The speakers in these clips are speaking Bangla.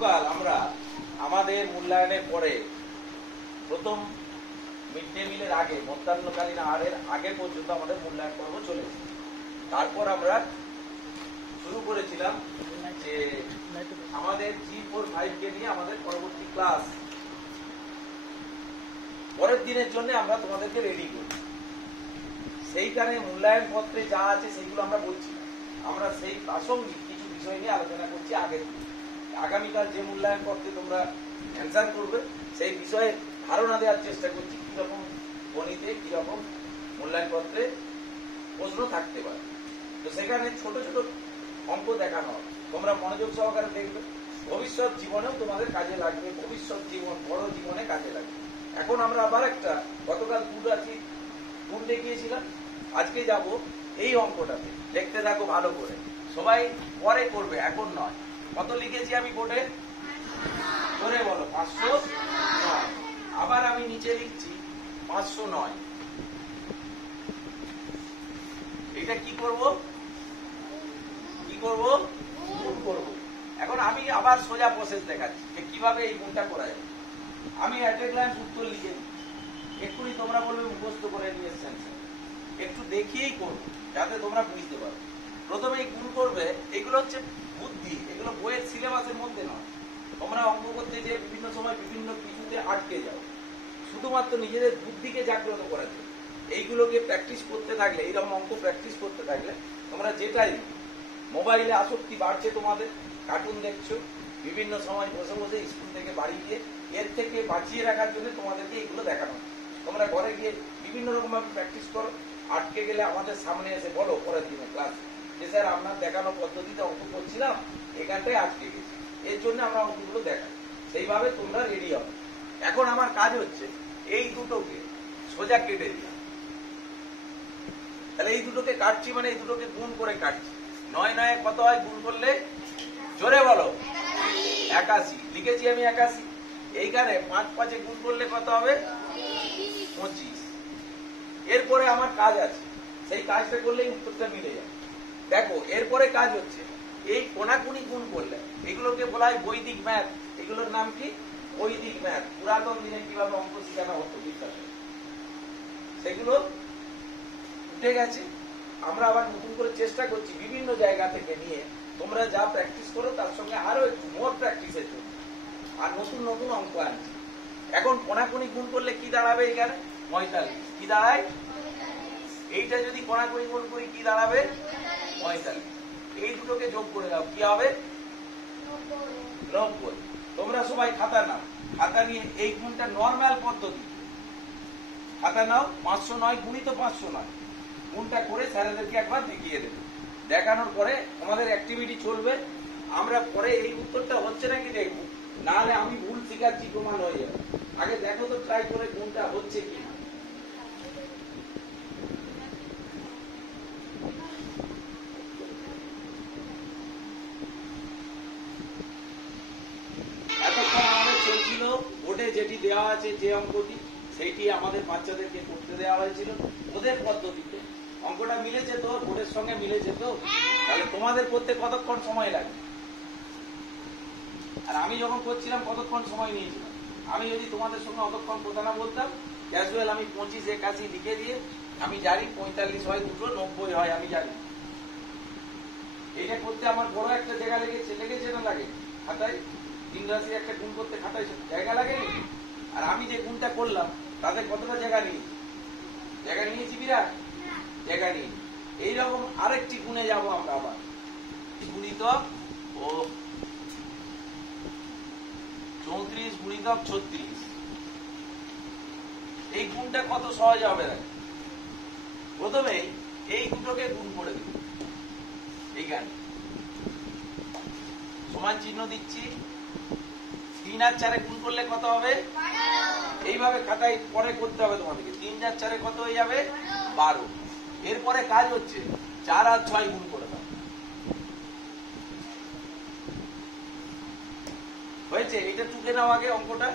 গতকাল আমরা আমাদের মূল্যায়নের পরে প্রথম মিড ডে মিলের আগে মধ্যাহ্নকালীন আহারের আগে পর্যন্ত আমাদের মূল্যায়ন পর্ব চলেছে। তারপর আমরা শুরু করেছিলাম যে আমাদের G4-5 কে নিয়ে আমাদের পরবর্তী ক্লাস পরের দিনের জন্য আমরা তোমাদেরকে রেডি করি। সেইখানে মূল্যায়ন পত্রে যা আছে সেইগুলো আমরা বলছি না, আমরা সেই প্রাসঙ্গিক কিছু বিষয় নিয়ে আলোচনা করছি আগে। আগামীকাল যে মূল্যায়ন পত্রে তোমরা অ্যান্সার করবে সেই বিষয়ে ধারণা দেওয়ার চেষ্টা করছি, কিরকম গণিতে কিরকম মূল্যায়ন পত্রে প্রশ্ন থাকতে পারে। তো সেখানে ছোট ছোট অঙ্ক দেখানো হবে, তোমরা মনোযোগ সহকারে দেখবে, ভবিষ্যৎ জীবনেও তোমাদের কাজে লাগবে, ভবিষ্যৎ জীবন বড় জীবনে কাজে লাগবে। এখন আমরা আবার একটা গতকাল গুণ দেখিয়েছিলাম, আজকে যাব এই অঙ্কটাতে। দেখতে থাকো ভালো করে, সবাই পরে করবে, এখন নয়। কত লিখেছি আমি বোর্ডে? ধরে বলো 509। আবার আমি নিচে লিখছি 509। এটা কি করব? গুণ করব। এখন আমি আবার সোজা প্রসেস দেখাচ্ছি যে কিভাবে এই গুণটা করা যায়। আমি অ্যাট এ গ্ল্যান্স উত্তর লিখে দিই, এক্ষুনি তোমরা বলবে মুখস্থ করে নিয়ে এসছেন, একটু দেখিয়েই করবো যাতে তোমরা বুঝতে পারো। প্রথমে গুণ করবে, এগুলো হচ্ছে বুদ্ধি, এগুলো বইয়ের সিলেবাসের মধ্যে নয়। তোমরা অঙ্ক করতে যে বিভিন্ন সময় বিভিন্ন কিছুতে আটকে যাও, শুধুমাত্র নিজেদের বুদ্ধিকে জাগ্রত করার জন্য এইগুলোকে প্র্যাকটিস করতে থাকলে, এইরকম অঙ্ক প্র্যাকটিস করতে থাকলে তোমরা যেটাই মোবাইলে আসক্তি বাড়ছে, তোমাদের কার্টুন দেখছো বিভিন্ন সময় বসে বসে স্কুল থেকে বাড়ি গিয়ে, এর থেকে বাঁচিয়ে রাখার জন্য তোমাদেরকে এইগুলো দেখানো। তোমরা ঘরে গিয়ে বিভিন্ন রকম ভাবে প্র্যাকটিস করো, আটকে গেলে আমাদের সামনে এসে বলো পরের দিনে ক্লাস যে স্যার আপনার দেখানো পদ্ধতিতে অঙ্ক করছিলাম, এখানটায় আটকে গেছি, এর জন্য আমরা অঙ্কগুলো দেখাই। সেইভাবে তোমরা রেডি হবে। এখন আমার কাজ হচ্ছে এই দুটোকে সোজা কেটে দিলাম। তাহলে এই দুটোকে কাটছি মানে এই দুটোকে গুণ করে কাটছি। 9 9 কত হয় গুণ করলে? জোরে বলো। 81 লিখেছি আমি 81। এইখানে 5 5 গুণ করলে কত হবে? 25। এরপরে আমার কাজ আছে, সেই কাজটা করলেই উত্তরটা মিলে যাবে। দেখো এরপরে কাজ হচ্ছে এই কোনাকুনি গুণ করলে, এগুলোকে বলা হয় বৈদিক ম্যাথ। এগুলোর নাম কি? বৈদিক ম্যাথ। পুরাতন দিনে কিভাবে অঙ্ক শেখানো হতো বিদ্যালয়ে, সেগুলো উঠে গেছে। আমরা আবার নতুন করে চেষ্টা করছি বিভিন্ন জায়গা থেকে নিয়ে, তোমরা যা প্র্যাকটিস করো তার সঙ্গে আরো একটু মোর প্র্যাকটিসের জন্য আর নতুন নতুন অঙ্ক আনছি। এখন কোনাকুনি গুণ করলে কি দাঁড়াবে? এখানে 45 কি দাঁড়ায়? এইটা যদি কোনাকুনি গুণ করি কি দাঁড়াবে? 45। এই দুটোকে যোগ করে দাও, কি হবে? 90। তোমরা সবাই খাতা নাও, খাতা নিয়ে এই গুণটা নর্মাল পদ্ধতি খাতা নাও। 509 গুণিত 509 গুণটা করে স্যারেদেরকে একবার দেখিয়ে দেবে। দেখানোর পরে আমাদের অ্যাক্টিভিটি চলবে। আমরা পরে এই উত্তরটা হচ্ছে নাকি দেখবো, নাহলে আমি ভুল শিখাচ্ছি প্রমাণ হয়ে যাবে। আগে দেখো তো ট্রাই করে কোনটা হচ্ছে কি না। এতক্ষণ আমাদের চলছিল বোর্ডে যেটি দেওয়া আছে, যে অঙ্কটি, সেইটি আমাদের বাচ্চাদেরকে করতে দেওয়া হয়েছিল ওদের পদ্ধতিতে। অঙ্কটা মিলেছে তো? বোর্ডের সঙ্গে মিলেছে তো? তাহলে তোমাদের করতে কতক্ষণ সময় লাগে? আর আমি যখন করছিলাম কতক্ষণ সময় নিয়েছিলাম? আমি যদি তোমাদের সঙ্গে অতক্ষণ কথা না বলতাম, ক্যাজুয়াল আমি 25 81 লিখে দিয়ে, আমি জানি 45 হয় দুটো, 90 হয় আমি জানি। এইটা করতে আমার বড় একটা জায়গা লেগেছে না লাগে? খাতায় 3 রাশির একটা গুণ করতে খাতায় জায়গা লাগেনি? আর আমি যে গুণটা করলাম তাতে কতটা জায়গা নিয়েছি? বিরাট জায়গা নিয়ে। এইরকম আরেকটি গুণে যাব আমরা আবার, গুণিতক ও 34 গুণিতক 36। এই গুণটা কত সহজ হবে? প্রথমে এই দুটোকে গুণ করে দিই, এইখানে সমান চিহ্ন দিচ্ছি। 3 আর 4 গুণ করলে কত হবে? এইভাবে খাতায় পরে করতে হবে তোমাদেরকে। 3 আর 4 কত হয়ে যাবে? 12। এরপরে কাজ হচ্ছে 4 আর 6 গুণ করে দাও। হয়েছে? এটা টুকে নাও আগে অঙ্কটা,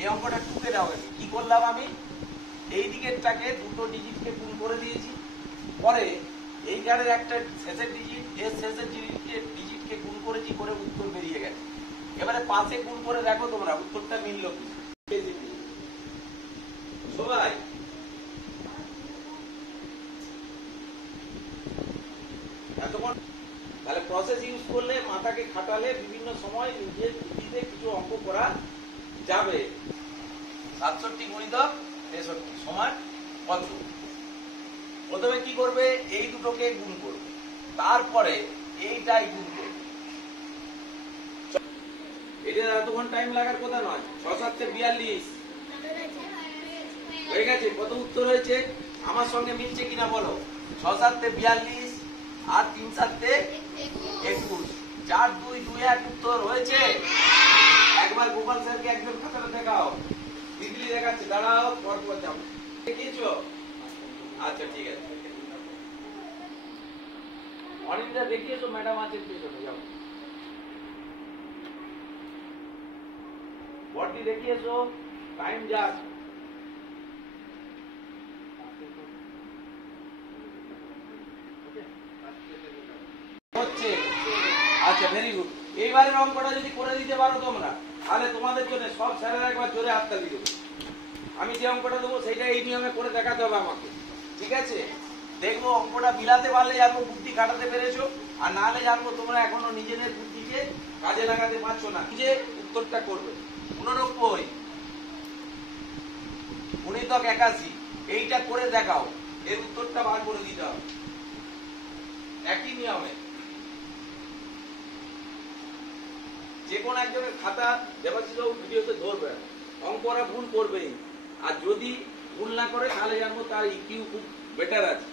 এই অঙ্কটা টুকে নাও আগে। কি করলাম আমি? এই দিকেরটাকে দুটো ডিজিটকে গুণ করে দিয়েছি, পরে এইখানের একটা শেষের ডিজিট, এর শেষের ডিজিটকে গুণ করেছি, করে উত্তর বেরিয়ে গেছে। এবারে 5 এ গুণ করে দেখো তোমরা উত্তরটা মিলল কি। সবাই এতক্ষণ তাহলে প্রসেস ইউজ করলে, মাথাকে খাটালে বিভিন্ন সময় নিজের বুদ্ধিতে কিছু অঙ্ক করা যাবে। 67 গুণিতক 63 সমান কত? প্রথমে কি করবে, এই দুটোকে গুণ করবে, তারপরে এইটাই গুণ করবে। এটা এতক্ষণ টাইম লাগার কথা নয়। 6 7 42 হয়ে গেছে। কত উত্তর হয়েছে আমার সঙ্গে মিলছে কিনা বলো? 6 7 42 আর 3 7 21। 4 2 2 1 উত্তর হয়েছে। একবার গোপাল স্যারকে একজন খাতাটা দেখাও। দিদি দেখাচ্ছে, দাঁড়াও, পরপর যাও। দেখিয়েছো? আচ্ছা ঠিক আছে। অনিন্দা দেখিয়েছো? ম্যাডাম আছেন পেছনে, যাও। বডি দেখিয়েছো? টাইম যাক হচ্ছে। আচ্ছা ভেরি গুড। এইবারের অঙ্কটা যদি করে দিতে পারো তোমরা, তাহলে তোমাদের জন্য সব স্যারেরা একবার জোরে হাততালি দেবো। আমি যে অঙ্কটা দেবো সেটা এই নিয়মে করে দেখাতে হবে আমাকে, ঠিক আছে? দেখবো অঙ্কটা মিলাতে পারলে জানবো বুদ্ধি খাটাতে পেরেছো, আর না হলে জানবো তোমরা এখনো নিজেদের বুদ্ধিকে কাজে লাগাতে পারছো না। নিজে উত্তরটা করবে। 89 গুণিতক 81, এইটা করে দেখাও, এর উত্তরটা বার করে দিতে হবে একই নিয়মে। যে কোনো একজনের খাতা দেবাশিস ভিডিওতে ধরবে, অঙ্করা ভুল করবেই, আর যদি ভুল না করে তাহলে জানবো তার ইকিউ খুব বেটার আছে।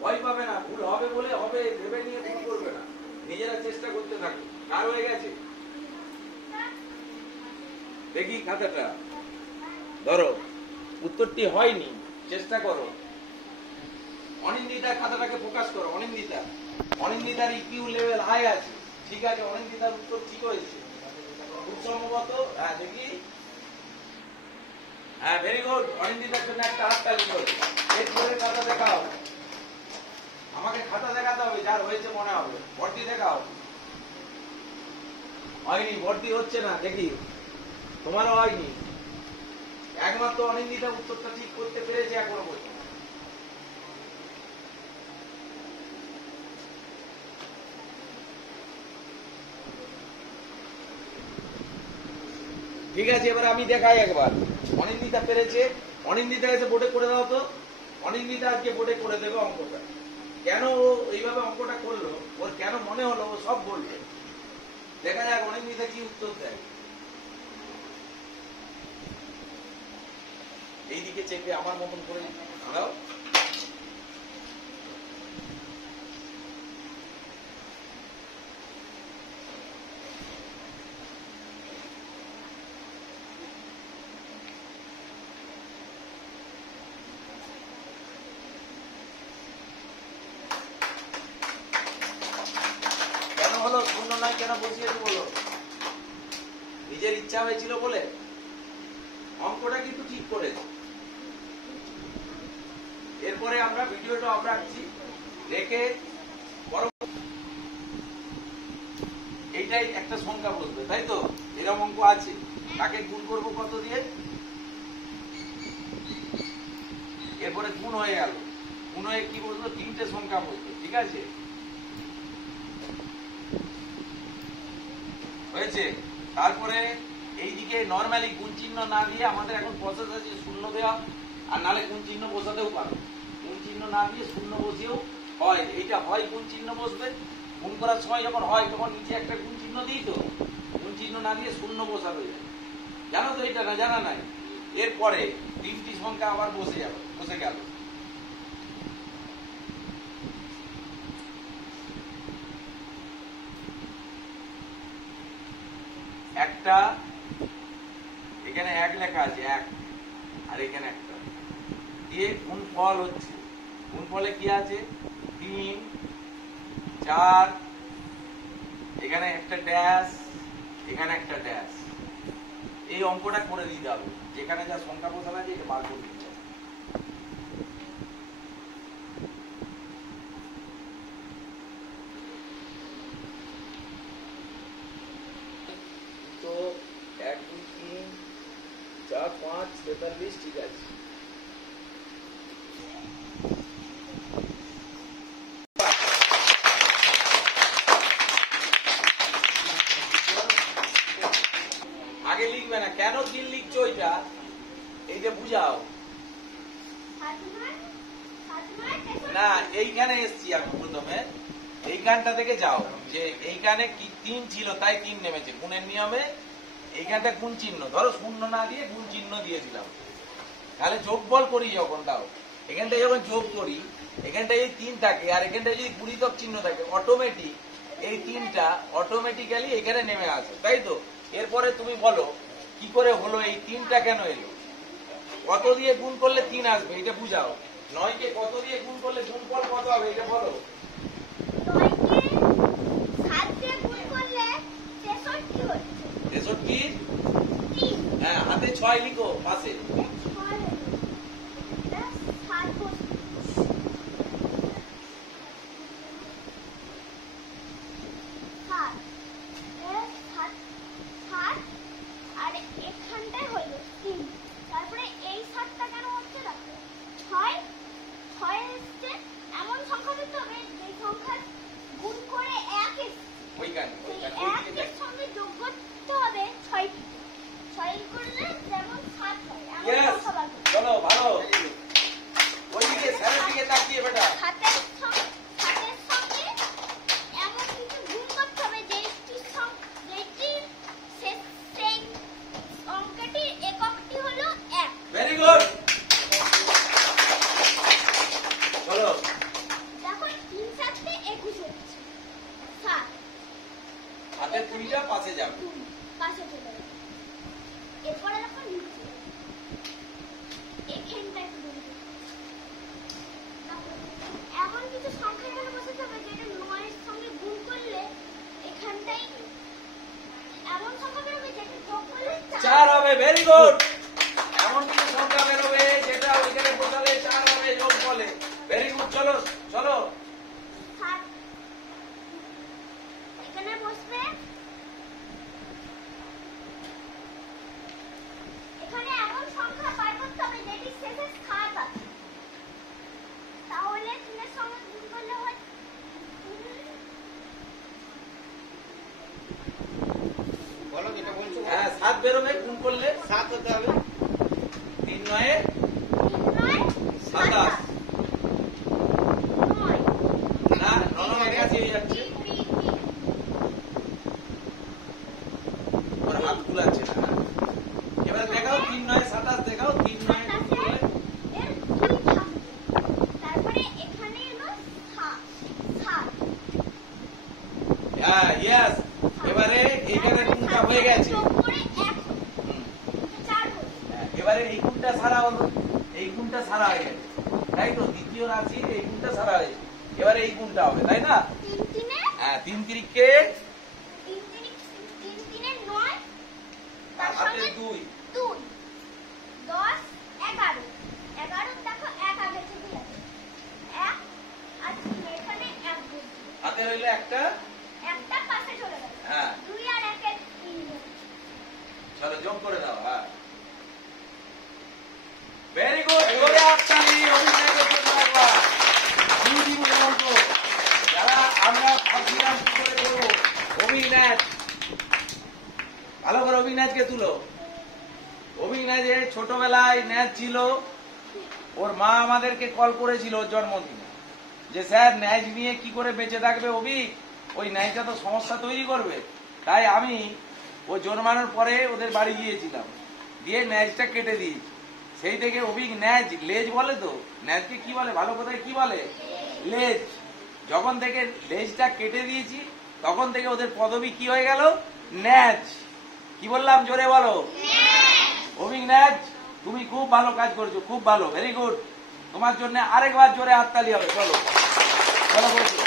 ভয় পাবে না, ভুল হবে বলে হবে ভেবে নিয়ে ভুল করবে না, নিজেরা চেষ্টা করতে থাকো। কার হয়ে গেছে দেখি খাতাটা ধরো, উত্তরটি হয়নি, চেষ্টা করো। অনিন্দিতার খাতাটাকে ফোকাস করো। অনিন্দিতার ইকিউ লেভেল হাই আছে, ঠিক আছে? অনিন্দিতার উত্তর ঠিক হয়েছে খুব সম্ভবত। হ্যাঁ দেখি, হ্যাঁ ভেরি গুড। অনিন্দিতার জন্য একটা হাততালি করো। এরপরে খাতা দেখাও, আমাকে খাতা দেখাতে হবে যার হয়েছে মনে হবে। ভর্তি দেখাও। হয়নি, ভর্তি হচ্ছে না, দেখি তোমারও হয়নি। একমাত্র অনিন্দিতা উত্তরটা ঠিক করতে পেরেছে এখনো পর্যন্ত। ঠিক আছে, এবার আমি দেখাই একবার। অনিন্দিতা পেরেছে, অনিন্দিতা এসে বোর্ডে করে দাও তো। অনিন্দিতা আজকে বোর্ডে করে দেবে অঙ্কটা। কেন ও এইভাবে অঙ্কটা করলো, ওর কেন মনে হলো, ও সব বলবে। দেখা যাক অনিন্দিতা কি উত্তর দেয়। এইদিকে চেপে আমার মতন করে দাও। কেন হলো শূন্য নয়, কেন বসিয়েছে বলো? নিজের ইচ্ছা হয়েছিল বলে? অঙ্কটা কিন্তু ঠিক করেছে। এরপরে আমরা ভিডিওটা অফ রাখছি, রেখে এইটাই একটা সংখ্যা বসবে, তাই তো? এরকম অঙ্ক আছে, তাকে গুণ করবো কত দিয়ে? এরপরে গুণ হয়ে গেল, গুণ হয়ে কি বসলো? 3টে সংখ্যা বসবে, ঠিক আছে? হয়েছে। তারপরে এইদিকে নর্মালি গুণ চিহ্ন না দিয়ে আমাদের এখন প্রসেস আছে শূন্য দেওয়া, আর নাহলে গুণ চিহ্ন বসাতেও পারো। গুণ চিহ্ন না দিয়ে শূন্য বসিয়েও হয়। এইটা হয় গুণ চিহ্ন বসবে, গুণ করার সময় যখন হয় তখন নিচে একটা গুণ চিহ্ন দিই তো, গুণ চিহ্ন না দিয়ে শূন্য বসাবে। জানো তো এটা? না জানা নাই? এরপরে 3টি সংখ্যা আবার বসে গেল। একটা এখানে 1 লেখা আছে, 1, আর এখানে একটা দিয়ে গুণফল হচ্ছে। গুণফলে কি আছে? 3 4, এখানে একটা ড্যাশ, এখানে একটা ড্যাশ। এই অঙ্কটা করে দিতে হবে, যেখানে যা সংখ্যা বসানো আছে এটা বার করে দিতে হবে। 5 43 ঠিক আছে। আগে লিখবে না কেন কি লিখছো ওইটা এই যে বুঝাও না। এইখানে এসছি আমি প্রথমে এইখানটা থেকে যাও যে এইখানে কি 3 ছিল তাই 3 নেমেছে গুণের নিয়মে। এইখানটা গুণ চিহ্ন ধরো শূন্য না দিয়ে গুণ চিহ্ন দিয়েছিলাম তাহলে যোগফল করি যখন তাও এখানটায় যখন যোগ করি এখানটায় এই 3 থাকে আর এখানটায় যদি গুণিতক চিহ্ন থাকে অটোমেটিক এই 3টা অটোমেটিক্যালি এখানে নেমে আসে তাই তো। এরপরে তুমি বলো কি করে হলো এই 3টা কেন এলো। কত দিয়ে গুণ করলে 3 আসবে এটা বুঝাও। 9 কে কত দিয়ে গুণ করলে গুণফল কত হবে এটা বলো। 63 হ্যাঁ হাতে 6 লিখো পাশে। চলো ভালো ওইদিকে স্যারের দিকে তাকিয়ে বেটা। ভেরি গুড চলো হাতের 2টা পাশে যাবে পাশে চলে যাবে। এরপরে যখন নিচে এখানটা একটু এমন কিছু সংখ্যা এখানে বসে যাবে যেটা 9 এর সঙ্গে গুণ করলে এখানটাই এমন সংখ্যা বেরোবে যেটা যোগ করলে 4 হবে। ভেরি গুড এমন কিছু সংখ্যা বেরোবে যেটা ওইখানে বসালে 4 হবে যোগ বলে। ভেরি গুড চলো চলো 7 এখানে বসবে। এখানে এমন সংখ্যা বার করতে হবে যেটি শেষে 7 আছে তাহলে 3 এর সঙ্গে গুণ করলে হয় বলো যেটা বলছো। হ্যাঁ 7 বেরোবে গুণ করলে 7 হতে হবে। 3 9 27 না 9 কাছে হয়ে যাচ্ছে ওর হাত গুলাচ্ছে না। এবার দেখাও 3 9 27 দেখাও 3 9 গুণ করলে তারপরে এখানে এলো 7 হ্যাঁ ইয়েস এবারে এখানে গুণটা হয়ে গেছে। এবারে এই গুণটা সারা হলো এই গুণটা সারা হয়ে গেছে তাই তো। দ্বিতীয় রাশি এই গুণটা সারা হয়েছে এবারে এই গুণটা হবে তাই না। 3 হ্যাঁ 3 3 কে 9 তার হাতে সঙ্গে 2 2 10 11 11 দেখো 1 আগে চলে যাবে 1 আর এখানে 1 গুণ হাতে হইলো একটা একটা পাশে চলে যাবে। হ্যাঁ 2 আর 1 এর 3 চলো যোগ করে দাও। হ্যাঁ ভেরি গুড জোরে হাততালি অভিনয়ের জন্য একবার। বিউটিফুল অঙ্ক যারা আমরা ভাবছিলাম কি করে করবো অভিনাশ ভালো করে অভিনাশকে তুলো। অভিনাশে ছোটবেলায় ন্যাচ ছিল ওর মা আমাদেরকে কল করেছিল ওর জন্মদিনে যে স্যার ন্যাচ নিয়ে কি করে বেঁচে থাকবে অভি ওই ন্যাচটা তো সমস্যা তৈরি করবে। তাই আমি ও জন্মানোর পরে ওদের বাড়ি গিয়েছিলাম দিয়ে ন্যাচটা কেটে দিয়েছি। সেই থেকে অভিক ন্যাচ লেজ বলে তো ন্যাচকে কি বলে ভালো কথায় কি বলে লেজ। যখন থেকে লেজটা কেটে দিয়েছি তখন থেকে ওদের পদবি কি হয়ে গেল ন্যাচ। কি বললাম জোরে বলো অভিক ন্যাচ তুমি খুব ভালো কাজ করছো খুব ভালো ভেরি গুড। তোমার জন্য আরেকবার জোরে হাততালি হবে। চলো চলো বলছি